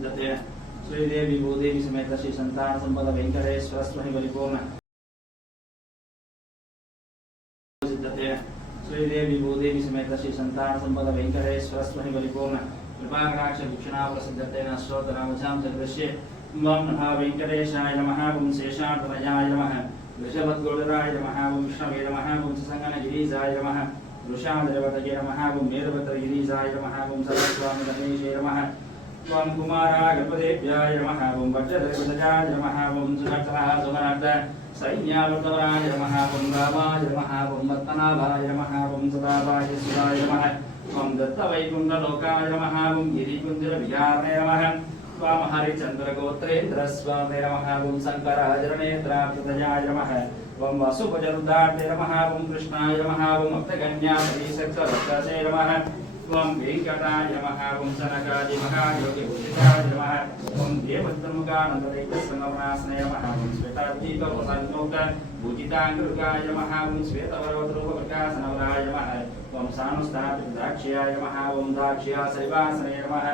సిద్ధతే శ్రీదేవి భూదేవి సమేత శ్రీ సంతాన సంపద వెంకటేశ్వర స్వామి పరిపూర్ణ సిద్ధతే శ్రీదేవి భూదేవి సమేత శ్రీ సంతాన సంపద వెంకటేశ్వర స్వామి పరిపూర్ణ కృపాకటాక్ష భిక్షణా ప్రసిద్ధతేన శ్రోతరామజాం చదృశ్యే ఓం నమః వెంకటేశాయ నమః ఓం శేషాంతనయాయ నమః వృషభద్గోడరాయ నమః ఓం విష్ణవే నమః ఓం సంగన గిరీజాయ నమః వృషాదరవతగే నమః ఓం మేరుపత్ర గిరీజాయ నమః त्वं कुमारागपदेभ्याय नमः ॐ वज्रधर्मजाय नमः ॐ सुरक्षणः सुमनर्द सैन्यावर्तवराय नमः ॐ रामाय नमः ॐ रत्तनाभाय नमः ॐ सदाभाय सुराय नमः त्वं दत्तवैकुण्ठलोकाय नमः ॐ गिरिकुञ्जरविहारे नमः त्वां हरिचन्द्रगोत्रेन्द्रस्वामे नमः ॐ शङ्कराजरणेत्राप्रतजाय नमः ॐ वसुभजरुदार्थे नमः ॐ कृष्णाय नमः ॐ अप्तगन्यापरीसक्षरक्षसे नमः ॐ वेङ्कटाय नमः ॐ सनकादिमहायोगिभूषिताय नमः ॐ देवद्रमुखानन्ददैकसंगमनासने नमः ॐ श्वेतादीपवसन्नोक भूजिताङ्गृगाय नमः ॐ श्वेतवरोद्रूपप्रकाशनवराय नमः ॐ सानुस्थापितदाक्ष्याय नमः ॐ दाक्ष्या शैवासने नमः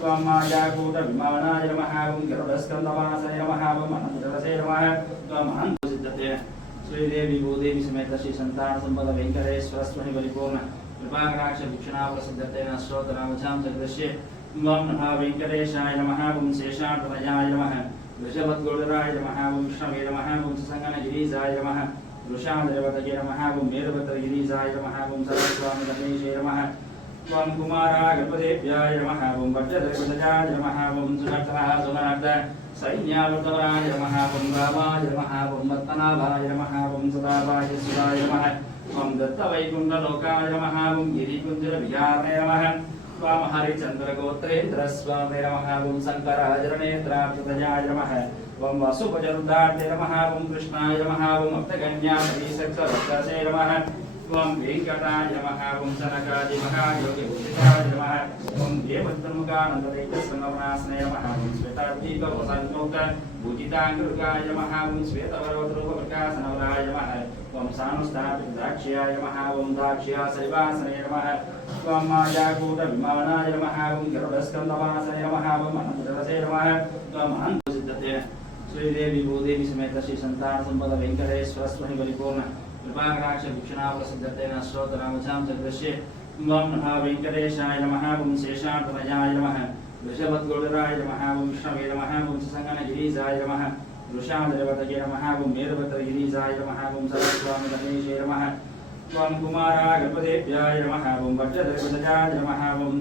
त्वं मायाकूटविमानाय नमः ॐ गरुडस्कन्दवासने नमः ॐ अनन्तरसे नमः त्वम् अनन्तसिद्धते श्रीदेवी भूदेवी समेत श्री संतान संपद वेंकटेश्वर स्वामी परिपूर्ण कृपाकटाक्ष भिक्षुणावसिद्धतेन श्रोतरामचां जगदश्ये ॐ नमः वेङ्कटेशाय नमः ॐ शेषाणप्रदयाय नमः वृषभद्गोडराय नमः ॐ विष्णवे नमः ॐ सङ्गनगिरीजाय नमः वृषादेवतये नमः ॐ मेरुभद्रगिरीजाय नमः ॐ सरस्वामिगणेशे नमः ॐ कुमारागणपतेभ्याय नमः ॐ वज्रदेवतजाय नमः ॐ सुनर्तनः सुमनार्थ सैन्यावतराय नमः पुं रामाय नमः पुं रत्तनाभाय नमः पुं सदाभाय सुराय नमः त्वं दत्तवैकुण्ठलोकाय नमः पुं गिरिकुञ्जरविहारे नमः त्वां हरिचन्द्रगोत्रेन्द्रस्वामे नमः पुं शङ्कराजरनेत्राप्रतजाय नमः त्वं वसुपजरुद्धाट्य नमः पुं कृष्णाय नमः पुं अप्तकन्या नमः ఓం వెంకటాయ నమః ఓం సనకాదిమహాయోగిభూషితాయ నమః ఓం దేవద్రముఖానందదైకసంగమనాసనే నమః ఓం శ్వేతాదీపవసన్నోక భూజితాంగృగాయ నమః ఓం శ్వేతవరోద్రూపప్రకాశనవరాయ నమః ఓం సానుస్థాపితదాక్ష్యాయ నమః ఓం దాక్ష్యా శైవాసనే నమః ఓం మాయాకూట విమానాయ నమః ఓం గరుడస్కందవాసనే నమః ఓం అనంతరసే నమః ఓం అనంతసిద్ధతే శ్రీదేవి భూదేవి సమేత శ్రీ సంతాన సంపద వెంకటేశ్వర స్వామి పరిపూర్ణ కృపాకటాక్ష భిక్షుణావ సిద్ధతైన శ్రోతనామచాం చక్రశ్యే ఓం నమ వెంకటేశాయ నమ ఓం శేషాంతమయాయ నమ వృషభద్గోడరాయ నమ ఓం విష్ణవే నమ ఓం సంగనగిరీజాయ నమ వృషాంధ్రవతయే నమ ఓం మేరుభద్రగిరీజాయ నమ ఓం సర్వస్వామి గణేశే నమ ఓం కుమారా గణపతేభ్యాయ నమ ఓం భట్ట నమ ఓం